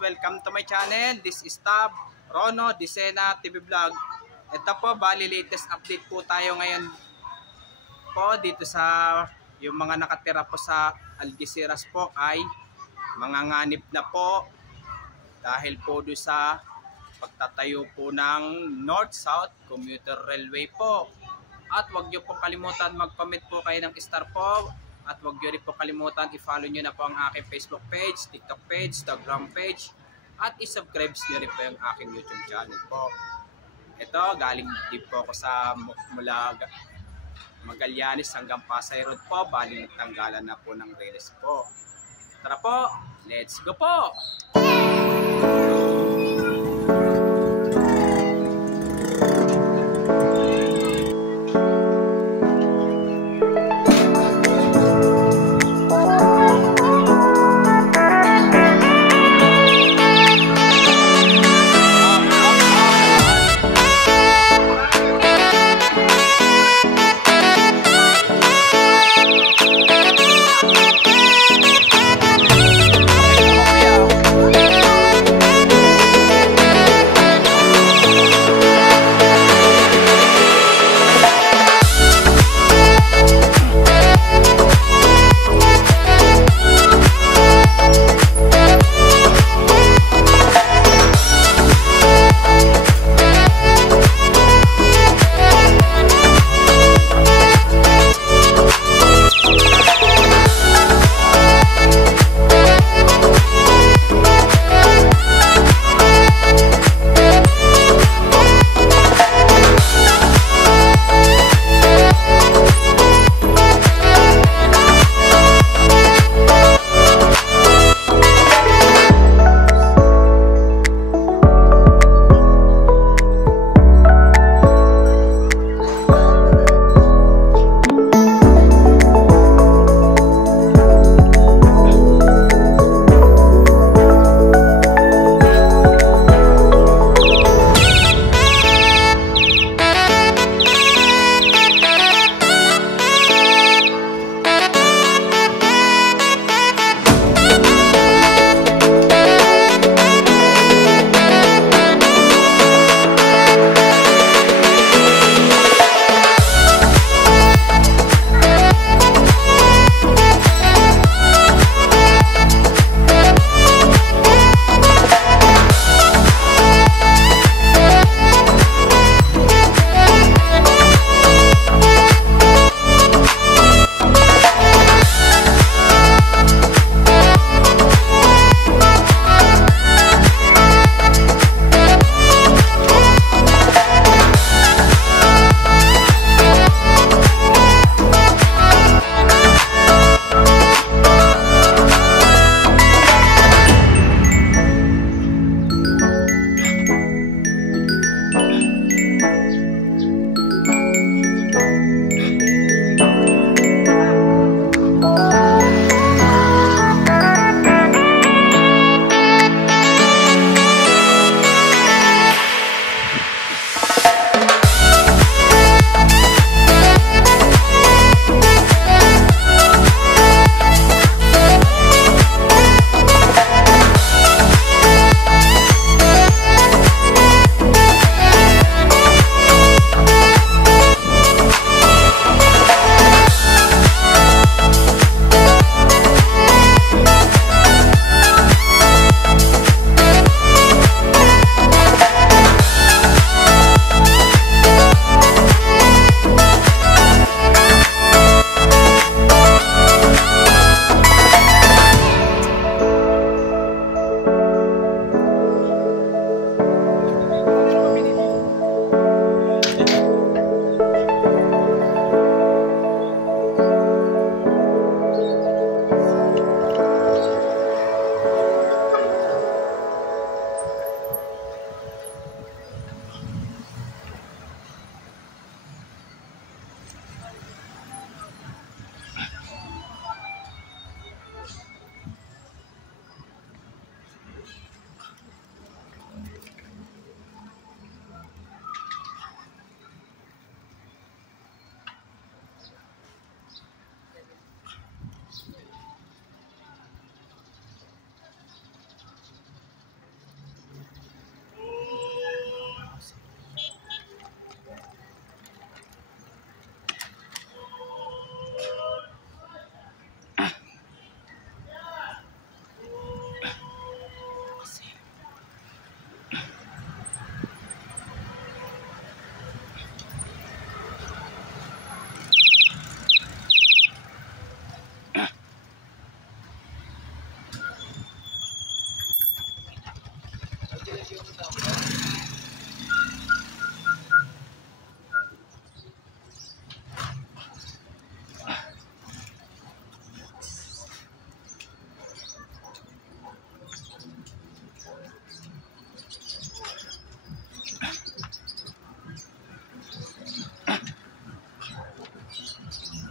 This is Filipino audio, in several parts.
welcome to my channel. This is Tab Rono Disena TV Vlog. Ito po, bali latest update po tayo ngayon po dito sa yung mga nakatira po sa Algeciras po ay manganganib na po dahil po doon sa pagtatayo po ng North-South Commuter Railway po. At huwag niyo po kalimutan mag-comment po kayo ng star po. At huwag niyo rin po kalimutan i-follow niyo na po ang aking Facebook page, TikTok page, Instagram page. At i-subscribe niyo rin po yung aking YouTube channel po. Ito, galing din po ako sa mula Magallanes hanggang Pasay Road po. Bali nagtanggalan na po ng rails po. Tara po, let's go po!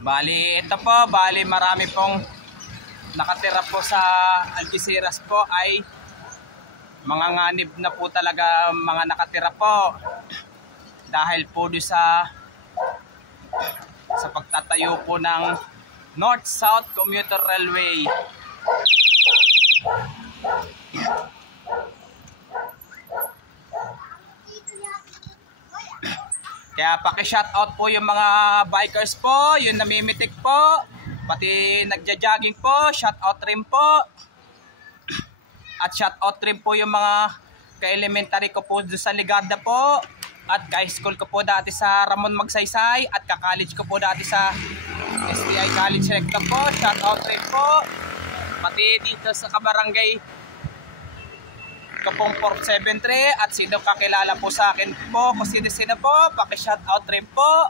Bali, ito po, marami pong nakatira po sa Algeciras po ay mga nganib na po talaga mga nakatira po. Dahil po doon sa pagtatayo po ng North-South Commuter Railway. Kaya paki-shoutout po yung mga bikers po, yung namimitik po, pati nagja-jogging po, shoutout rin po. At shoutout rin po yung mga ka-elementary ko po sa Ligarda po. At ka-high school ko po dati sa Ramon Magsaysay. At ka-college ko po dati sa STI College Recto po. Shoutout rin po. Pati dito sa kabarangay Kapong 473 at sino kakilala po sa akin po, kung sino po, paki-shoutout rin po.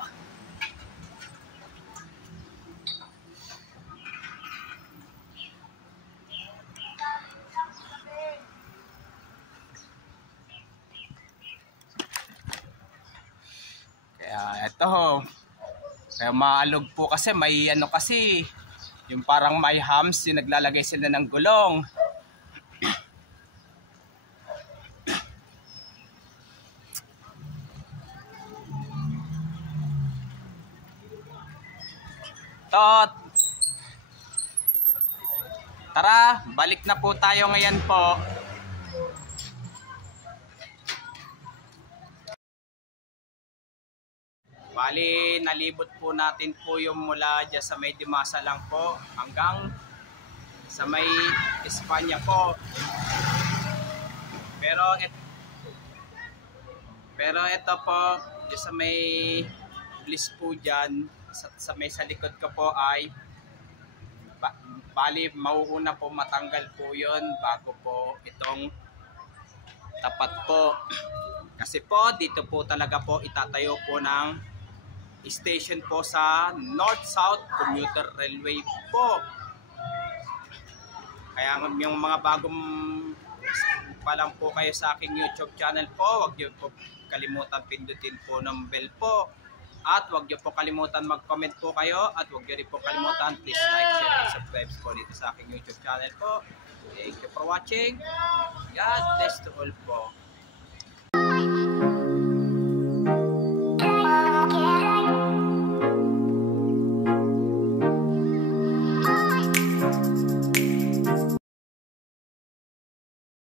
Kaya eto, kaya maalog po kasi may ano kasi, yung parang may hams, yung naglalagay sila ng gulong. Tot. Tara, balik na po tayo ngayon po. Bali, nalibot po natin po yung mula dyan sa may Dimasa lang po hanggang sa may Espanya po. Pero ito po, dyan sa may Bliss po dyan, sa may sa likod ko po ay bali mauuna po matanggal po yon bago po itong tapat po, kasi po dito po talaga po itatayo po ng station po sa North-South Commuter Railway po. Kaya yung mga bagong pa lang po kayo sa aking YouTube channel po, huwag niyo po kalimutan pindutin po ng bell po. At huwag niyo po kalimutan mag-comment po kayo. At huwag niyo rin po kalimutan, please like, share, and subscribe po dito sa aking YouTube channel po. Thank you for watching. God bless to all po.